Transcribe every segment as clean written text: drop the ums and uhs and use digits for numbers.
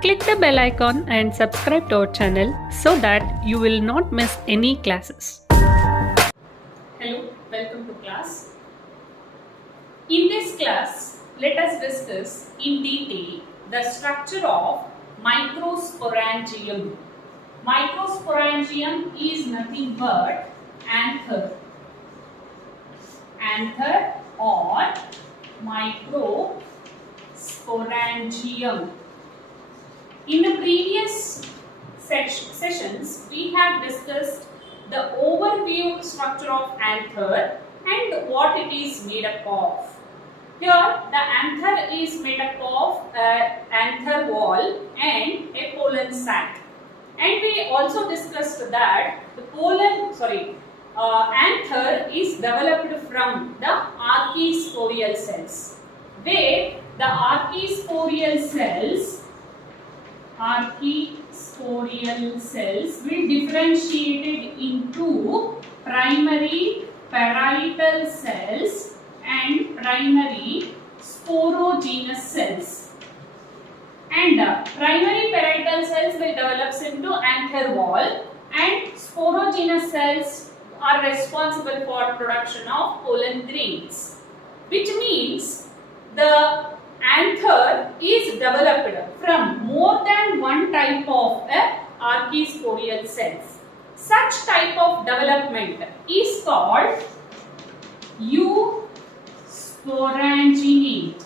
Click the bell icon and subscribe to our channel so that you will not miss any classes. Hello, welcome to class. In this class, let us discuss in detail the structure of Microscoranterium. Microscoranterium is nothing but anther. Anther or Microscoranterium. In the previous sessions, we have discussed the overview structure of anther and what it is made up of. Here, the anther is made up of an anther wall and a pollen sac. And we also discussed that the anther is developed from the archisporial cells, where the archisporial cells will differentiated into primary parietal cells and primary sporogenous cells. And primary parietal cells will develop into anther wall, and sporogenous cells are responsible for production of pollen grains, which means the anther is developed from more than one type of archisporial cells. Such type of development is called eusporanginate.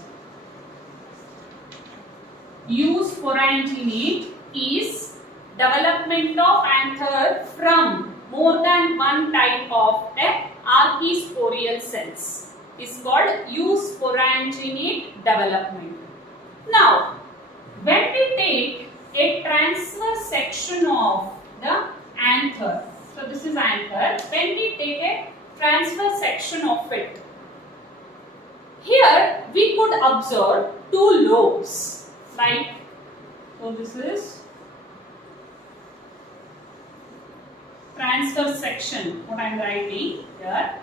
Eusporanginate is development of anther from more than one type of archisporial cells. Is called eusporanginate development. Now, when we take a transverse section of the anther, so this is anther, when we take a transverse section of it, here we could observe two lobes, like, so this is transverse section, what I am writing here.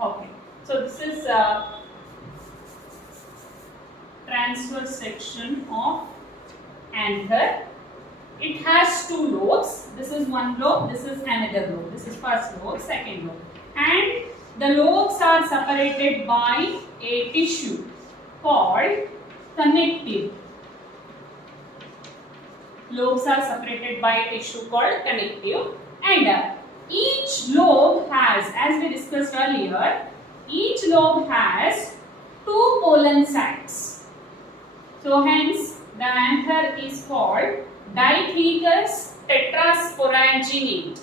Okay, so this is a transverse section of anther. It has two lobes. This is one lobe, this is another lobe. This is first lobe, second lobe. And the lobes are separated by a tissue called connective. Lobes are separated by a tissue called connective. And each lobe has, as we discussed earlier, each lobe has two pollen sacs. So hence the anther is called Dihecous tetrasporanginate.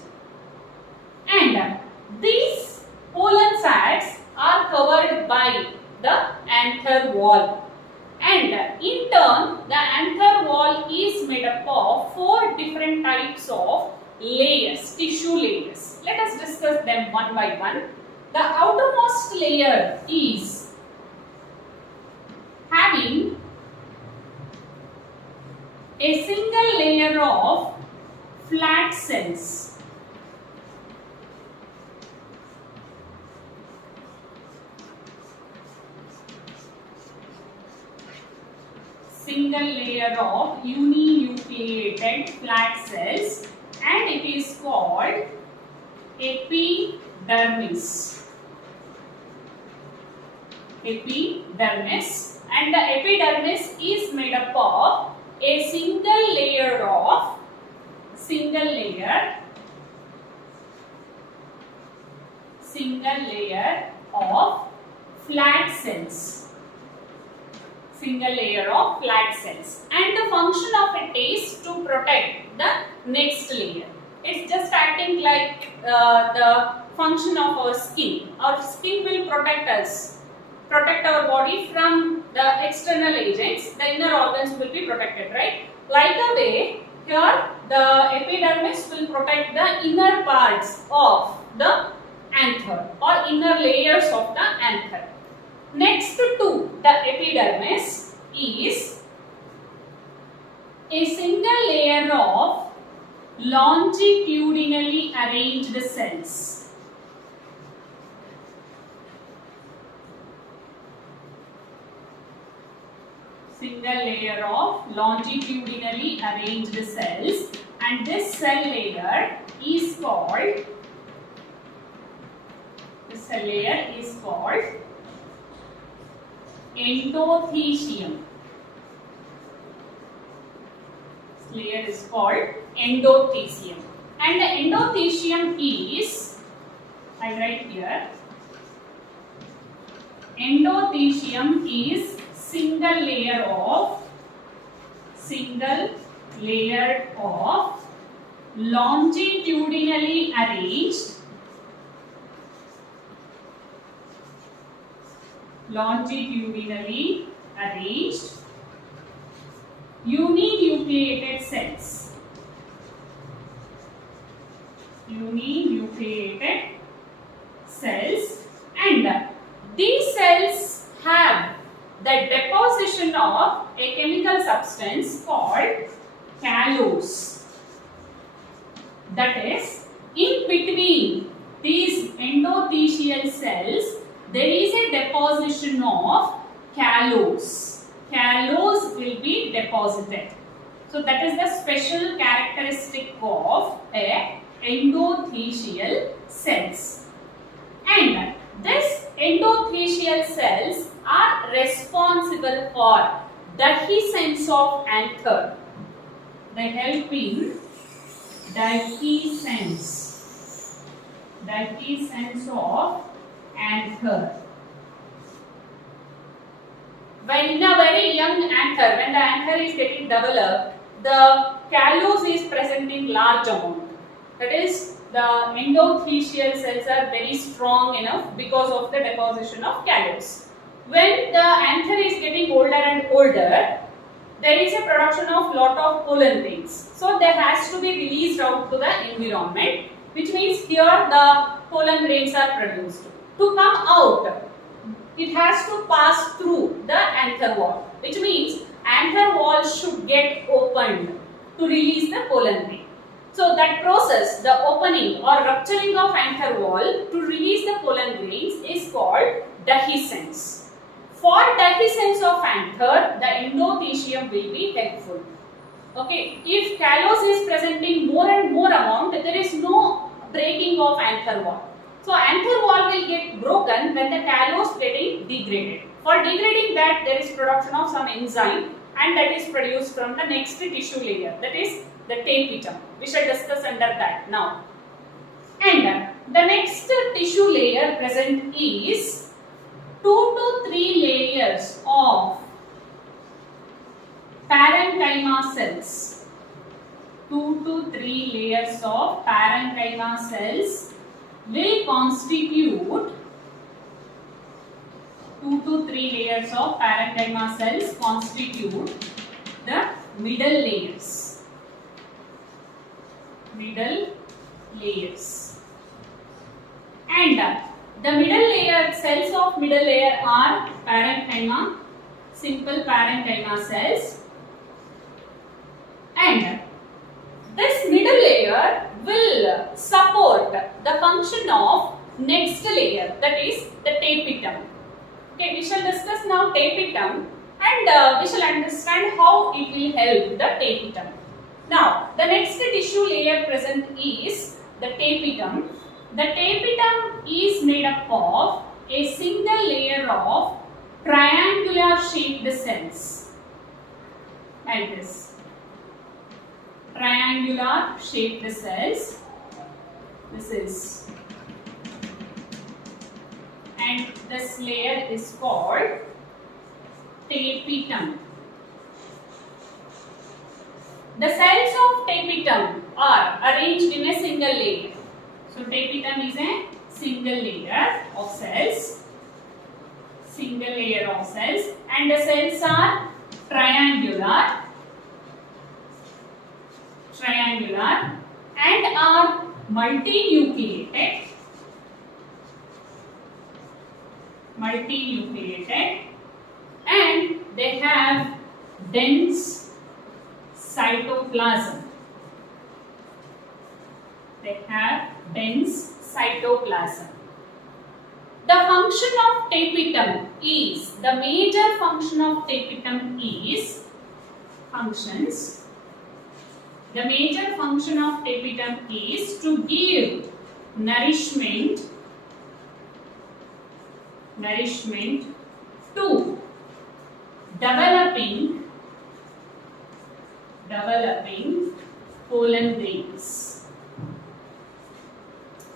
And these pollen sacs are covered by the anther wall. And in turn, the anther wall is made up of four different types of layers, tissue layers. Let us discuss them one by one. The outermost layer is having a single layer of flat cells. Single layer of uninucleated flat cells, and it is called epidermis. Epidermis, and the epidermis is made up of a single layer of flat cells. Single layer of flat cells, and the function of it is to protect the next layer. It's just acting like the function of our skin. Our skin will protect our body from the external agents. The inner organs will be protected, right? Like a way, here the epidermis will protect the inner parts of the anther or inner layers of the anther. Next to the epidermis is a single layer of longitudinally arranged cells. Single layer of longitudinally arranged cells, and this cell layer is called endothecium. This layer is called endothecium, and the endothecium is, I write here, endothecium is single layer of longitudinally arranged uninucleated cells. And these cells have the deposition of a chemical substance called callose. That is, in between these endothecial cells, there is a deposition of callose. Callose will be deposited. So that is the special characteristic of a endothecial cells. And this endothecial cells are responsible for dehiscence of anther. They help in dehiscence of anther. When in a very young anther, when the anther is getting developed, the callose is present in large amount. That is, the endothecial cells are very strong enough because of the deposition of callose. When the anther is getting older and older, there is a production of lot of pollen grains. So there has to be released out to the environment, which means here the pollen grains are produced. To come out, it has to pass through the anther wall, which means anther wall should get opened to release the pollen grain. So that process, the opening or rupturing of anther wall to release the pollen grains, is called dehiscence. For dehiscence of anther, the endothecium will be helpful. Okay, if callose is present in more and more amount, there is no breaking of anther wall. So anther wall will get broken when the callose getting degraded. For degrading that, there is production of some enzyme, and that is produced from the next tissue layer, that is the tapitum. We shall discuss under that now. And the next tissue layer present is 2 to 3 layers of parenchyma cells. 2 to 3 layers of parenchyma cells will constitute 2 to 3 layers of parenchyma cells constitute the middle layers. And the middle layer, cells of middle layer are parenchyma, simple parenchyma cells, and this middle layer will support the function of next layer, that is the tapitum. Okay, we shall discuss now tapitum, and we shall understand how it will help the tapitum. Now, the next tissue layer present is the tapitum. The tapitum is made up of a single layer of triangular shaped cells, like this. Triangular shaped cells. This is, and this layer is called tapitum. The cells of tapitum are arranged in a single layer. So tapitum is a single layer of cells. And the cells are triangular and are multinucleated and they have dense cytoplasm. They have dense cytoplasm. The function of tapetum is, the major function of tapetum is, the major function of tapetum is to give nourishment to developing pollen grains.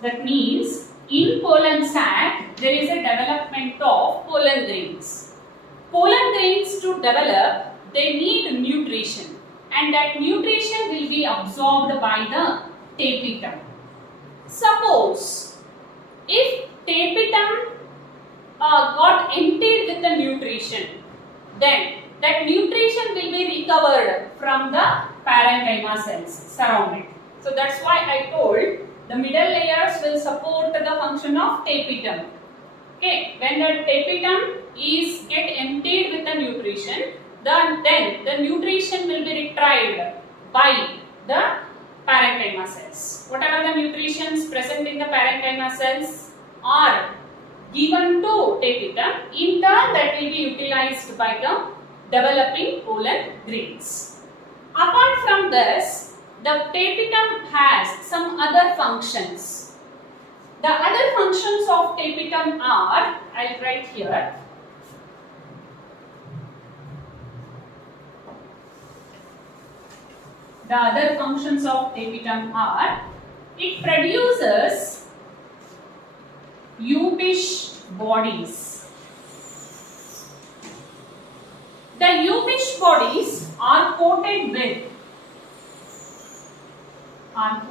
That means in pollen sac there is a development of pollen grains. Pollen grains to develop, they need nutrition, and that nutrition will be absorbed by the tapetum. Suppose if tapetum got emptied with the nutrition, then that nutrition will be recovered from the parenchyma cells surrounding. So that's why I told the middle layers will support the function of tapetum. Okay, when the tapetum is get emptied with the nutrition, then the nutrition will be retrieved by the parenchyma cells. Whatever the nutritions present in the parenchyma cells are given to tapetum, in turn that will be utilized by the developing pollen grains. Apart from this, the tapetum has some other functions. The other functions of tapetum are, I will write here. The other functions of tapetum are, it produces Ubish bodies. The Ubish bodies are coated with a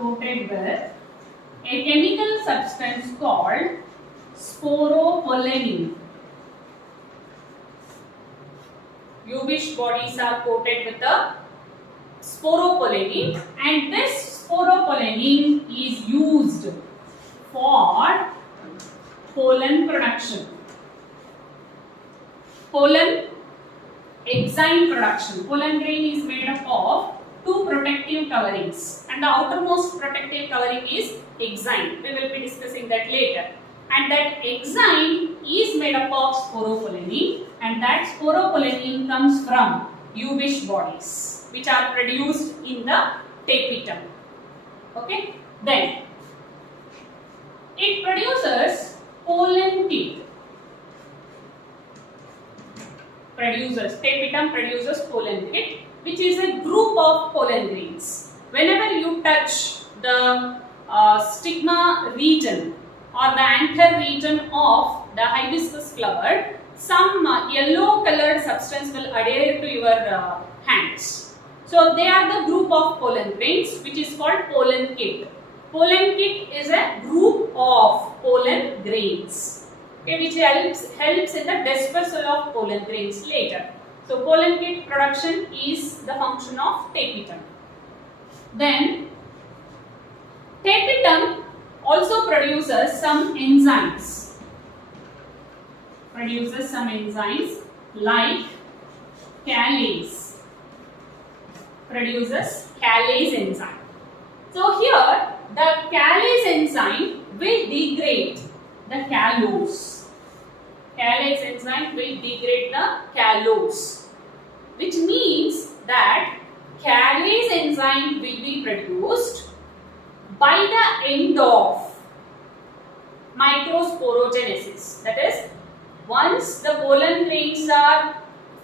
chemical substance called sporopollenin. Ubish bodies are coated with the sporopollenin, and this sporopollenin is used for pollen production. Pollen enzyme production. Pollen grain is made up of two protective coverings, and the outermost protective covering is enzyme. We will be discussing that later. And that enzyme is made up of sporopollenin, and that sporopollenin comes from Ubish bodies, which are produced in the tapetum. Okay, then it produces pollen kit. Tapetum produces pollen kit, which is a group of pollen grains. Whenever you touch the stigma region or the anther region of the hibiscus flower, some yellow colored substance will adhere to your hands. So they are the group of pollen grains, which is called pollen kit. Pollen kit is a group of pollen grains, okay, which helps in the dispersal of pollen grains later. So pollen kit production is the function of tapetum. Then tapetum also produces some enzymes. Like calase. Produces calase enzyme. So here the calase enzyme will degrade the callose. Calase enzyme will degrade the callose, which means that calase enzyme will be produced by the end of microsporogenesis. That is, once the pollen grains are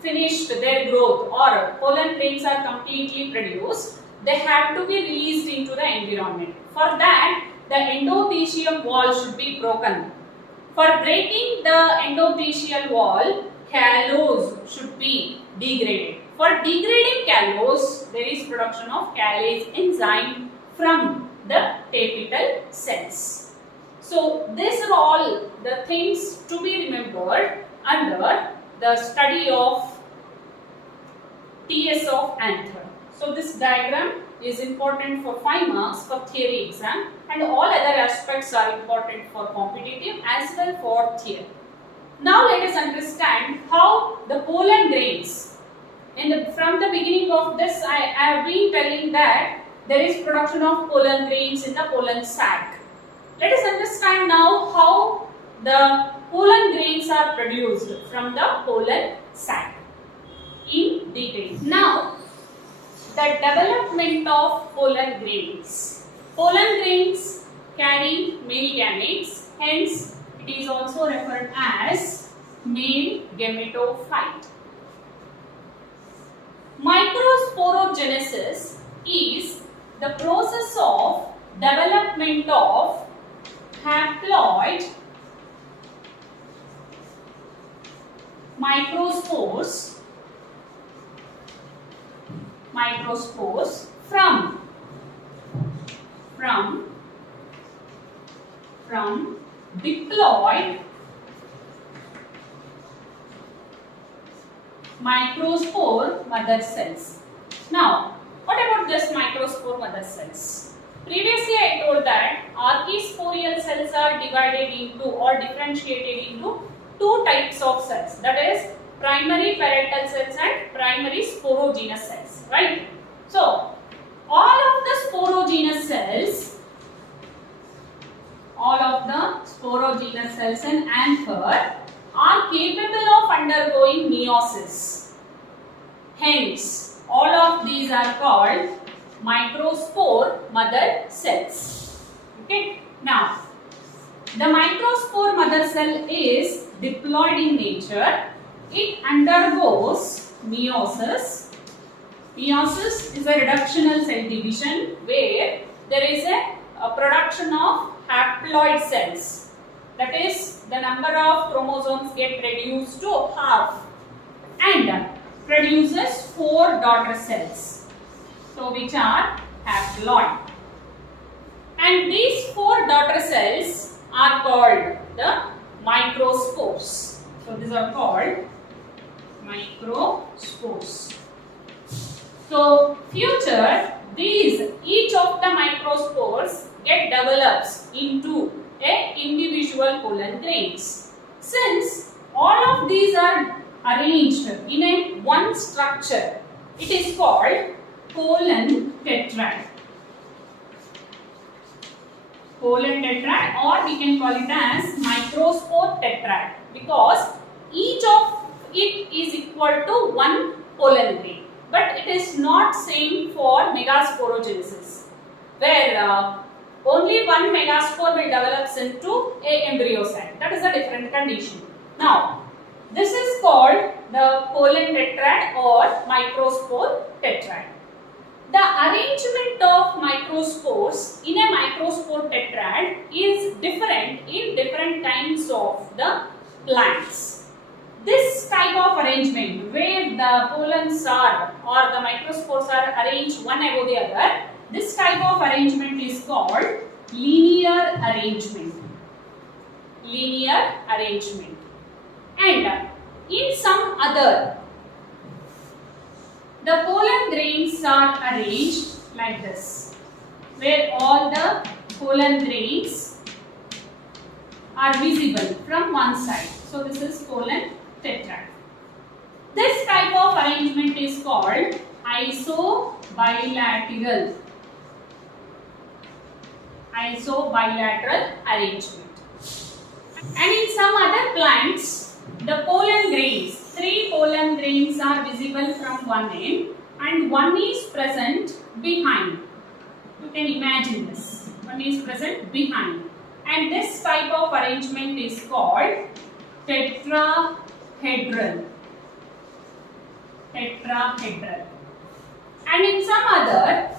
finished their growth or pollen grains are completely produced, they have to be released into the environment. For that, the endothelial wall should be broken. For breaking the endothelial wall, callose should be degraded. For degrading callose, there is production of calase enzyme from the tapetal cells. So these are all the things to be remembered under the study of TS of Anther. So this diagram is important for 5 marks for theory exam, and all other aspects are important for competitive as well for theory. Now let us understand how the pollen grains. From the beginning of this, I have been telling that there is production of pollen grains in the pollen sac. Let us understand now how the pollen grains are produced from the pollen sac in detail. Now, the development of pollen grains. Pollen grains carry male gametes, hence it is also referred as male gametophyte. Microsporogenesis is the process of development of haploid microspores from diploid microspore mother cells. Now, what about just microspore mother cells? Previously I told that archisporial cells are divided into or differentiated into two types of cells, that is primary parietal cells and primary sporogenous cells, right? So, all of the sporogenous cells in Anther are capable of undergoing meiosis. Hence, all of these are called microspore mother cells. Okay. Now, the microspore mother cell is diploid in nature. It undergoes meiosis. Meiosis is a reductional cell division where there is a production of haploid cells. That is, the number of chromosomes get reduced to half and produces 4 daughter cells, so which are haploid. And these 4 daughter cells are called the microspores. So these are called microspores. So future, each of the microspores develops into a individual pollen grains. Since all of these are arranged in a one structure, it is called pollen tetrad. Pollen tetrad, or we can call it as microspore tetrad, because each of it is equal to one pollen grain. But it is not same for megasporogenesis, where only one megaspore will develop into a embryo sac. That is a different condition. Now, this is called the pollen tetrad or microspore tetrad. The arrangement of microspores in a microspore tetrad is different in different kinds of the plants. This type of arrangement where the pollens are or the microspores are arranged one above the other, this type of arrangement is called linear arrangement. Linear arrangement. And in some other, the pollen grains are arranged like this, where all the pollen grains are visible from one side. So this is pollen tetrad. This type of arrangement is called isobilateral arrangement. And in some other plants, the pollen grains, 3 pollen grains are visible from one end and one is present behind. You can imagine this. One is present behind. And this type of arrangement is called tetrahedral. And in some other,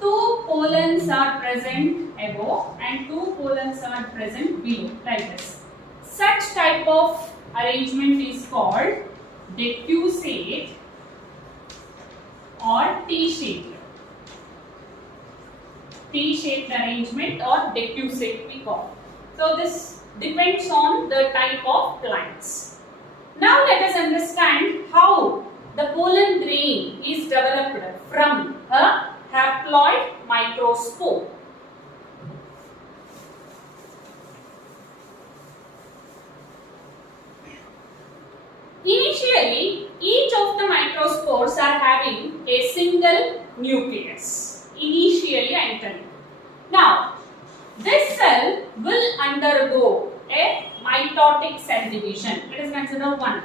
2 pollens are present above and 2 pollens are present below, like this. Such type of arrangement is called decusate or T-shaped. T-shaped arrangement or decusate we call. So this depends on the type of plants. Now let us understand how the pollen grain is developed from a haploid microspore. Initially, each of the microspores are having a single nucleus. Initially, undergo a mitotic cell division. Let us consider one.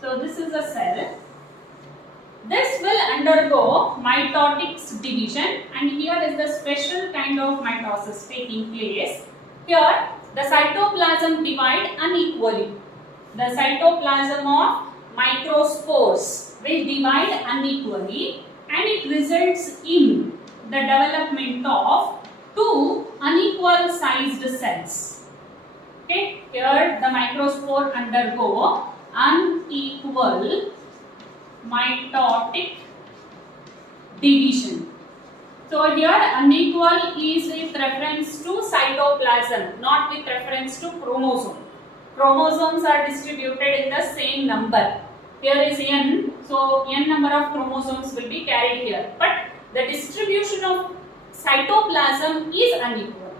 So this is a cell. This will undergo mitotic division, and here is the special kind of mitosis taking place. Here the cytoplasm divide unequally. The cytoplasm of microspores will divide unequally, and it results in the development of two unequal sized cells. Okay, here the microspore undergo unequal mitotic division. So here unequal is with reference to cytoplasm, not with reference to chromosome. Chromosomes are distributed in the same number. Here is n, so n number of chromosomes will be carried here. But the distribution of cytoplasm is unequal.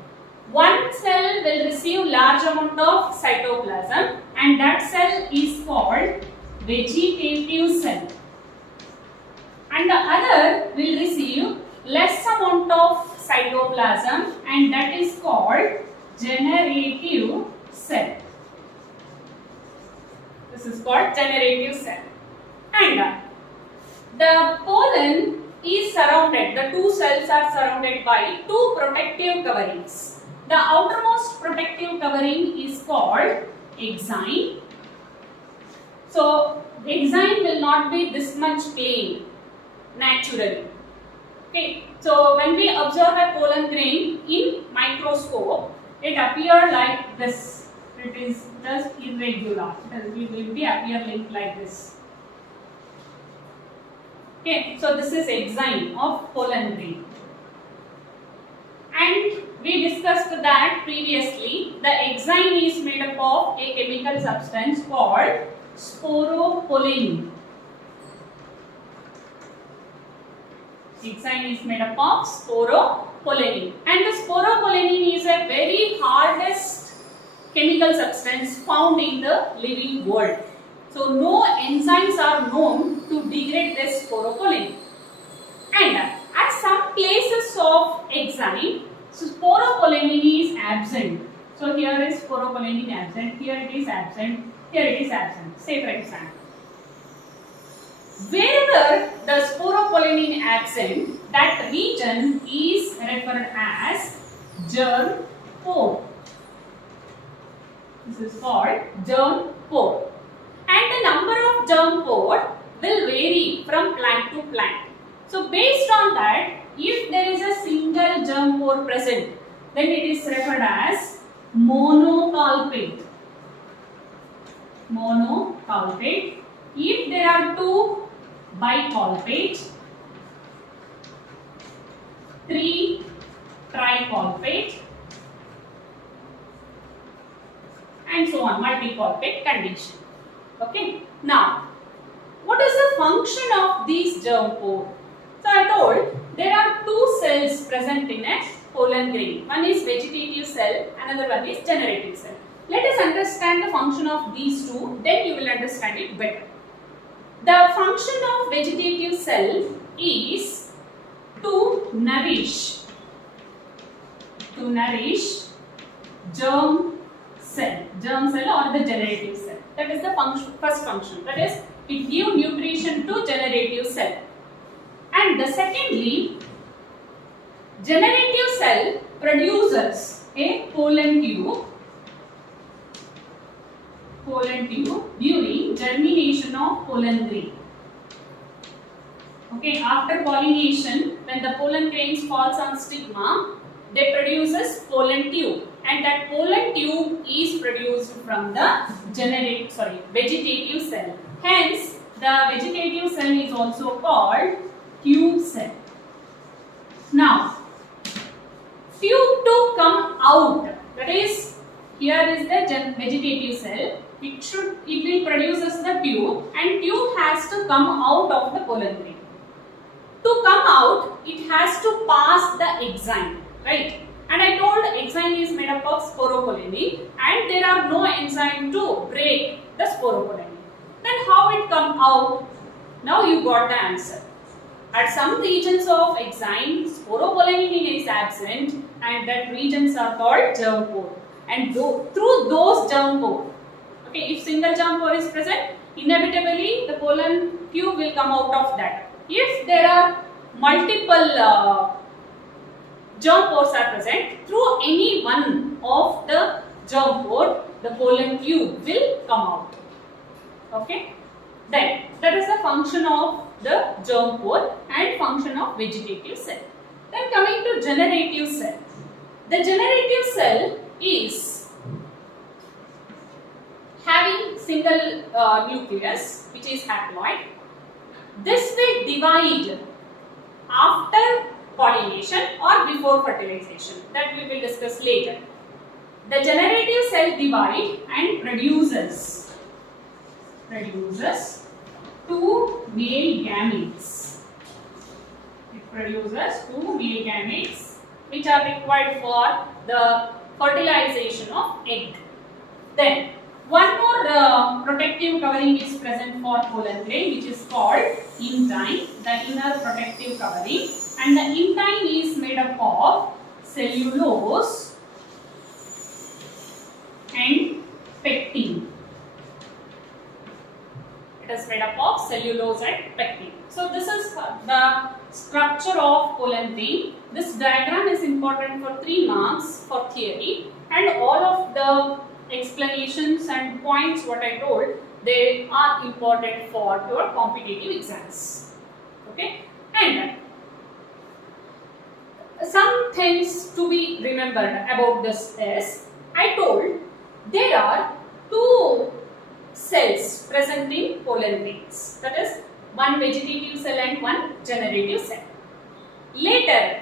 One cell will receive large amount of cytoplasm, and that cell is called vegetative cell, and the other will receive less amount of cytoplasm, and that is called generative cell. This is called generative cell. And the pollen is surrounded, the two cells are surrounded by two protective coverings. The outermost protective covering is called exine. So exine will not be this much plain naturally. Okay, so when we observe a pollen grain in microscope, it appears like this. It is just irregular. It will be appearing like this. Okay, so this is exine of pollen grain. And we discussed that previously. The exine is made up of a chemical substance called sporopollen. Exine is made up of sporopollen, and the sporopollen is a very hardest chemical substance found in the living world. So no enzymes are known to degrade this sporopollen. And at some places of exine, so sporopollen is absent. So here is sporopollen absent, here it is absent, here it is absent. Say for example, wherever the sporopollen is absent, that region is referred as germ pore. This is called germ pore. And the number of germ pore will vary from plant to plant. So based on that, if there is a single germ pore present, then it is referred as monoculpate. Monoculpate. If there are two, biculpate. 3, triculpate. And so on, multiculpate condition. Okay. Now, what is the function of these germ pore? So I told there are two cells present in a pollen grain. One is vegetative cell, another one is generative cell. Let us understand the function of these two, then you will understand it better. The function of vegetative cell is to nourish germ cell or the generative cell. That is the first function. That is, it gives nutrition to generative cell. And the secondly, generative cell produces a pollen tube during germination of pollen grain. Okay, after pollination, when the pollen grains falls on stigma, they produces pollen tube, and that pollen tube is produced from the vegetative cell. Hence, the vegetative cell is also called tube cell. Now, tube to come out, that is, here is the vegetative cell. It will produces the tube, and tube has to come out of the pollen grain. To come out, it has to pass the exine, right? And I told exine is made up of sporopollen, and there are no enzyme to break the sporopollen. Then how it come out? Now you got the answer. At some regions of exine, sporopollen is absent, and that regions are called germ pore. and through those germ pore. Okay, if single germ pore is present, inevitably the pollen tube will come out of that. If there are multiple germ pores are present, through any one of the germ pore, the pollen tube will come out. Okay, then that is the function of the germ pore and function of vegetative cell. Then coming to generative cell. The generative cell is having single nucleus, which is haploid. This will divide after pollination or before fertilization. That we will discuss later. The generative cell divide and produces two male gametes. It produces two male gametes which are required for the fertilization of egg. Then one more protective covering is present for pollen grain, which is called intine, the inner protective covering, and the intine is made up of cellulose and pectin. It is made up of cellulose and pectin. So this is the structure of pollen grain. This diagram is important for 3 marks for theory, and all of the explanations and points what I told, they are important for your competitive exams. Okay, and some things to be remembered about this is, I told there are two cells present in pollen grains, that is one vegetative cell and one generative cell. Later,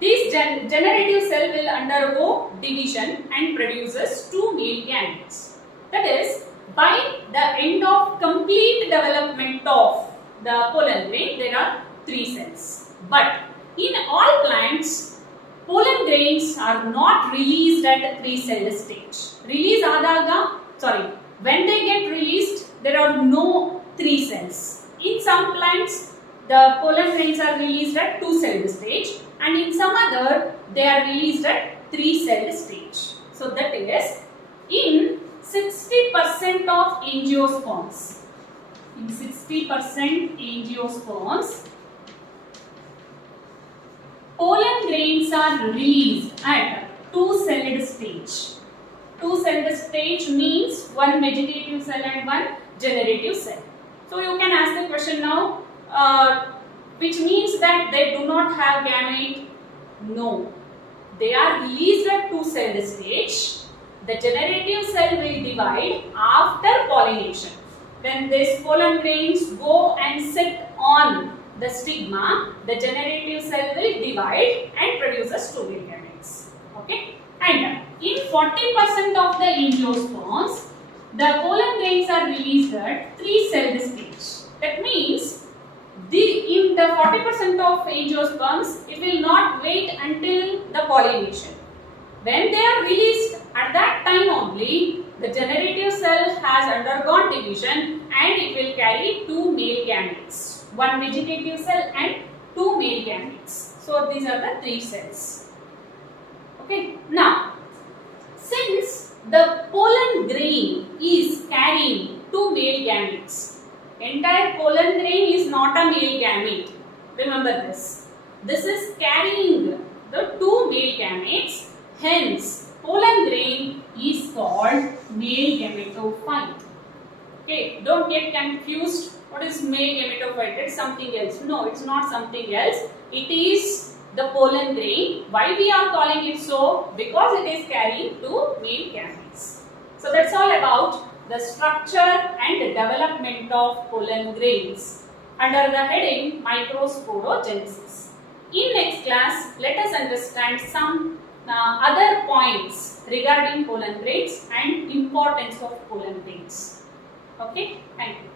this generative cell will undergo division and produces two male gametes. That is, by the end of complete development of the pollen grain, there are 3 cells. But in all plants, pollen grains are not released at the 3-celled stage. When they get released, there are no 3 cells. In some plants, the pollen grains are released at 2-celled stage, and in some other, they are released at 3-celled stage. So that is, in 60% of angiosperms, pollen grains are released at 2-celled stage. 2-celled stage means one vegetative cell and one generative cell. So you can ask the question now, which means that they do not have gamete? No. They are released at 2-celled stage. The generative cell will divide after pollination. When these pollen grains go and sit on the stigma, the generative cell will divide and produces two male gametes. Okay? And in 40% of the angiosperms, the pollen grains are released at 3-celled stage. That means, in the 40% of angiosperms, it will not wait until the pollination. When they are released, at that time only, the generative cell has undergone division and it will carry two male gametes. One vegetative cell and two male gametes. So these are the 3 cells. Okay. Now, since the pollen grain is carrying two male gametes, entire pollen grain is not a male gamete. Remember this. This is carrying the two male gametes. Hence, pollen grain is called male gametophyte. Okay, don't get confused. What is male gametophyte? It's something else. No, it's not something else. It is the pollen grain. Why we are calling it so? Because it is carrying two male gametes. So that's all about the structure and development of pollen grains under the heading Microscoranterium. In next class, let us understand some other points regarding pollen grains and importance of pollen grains. Okay, thank you.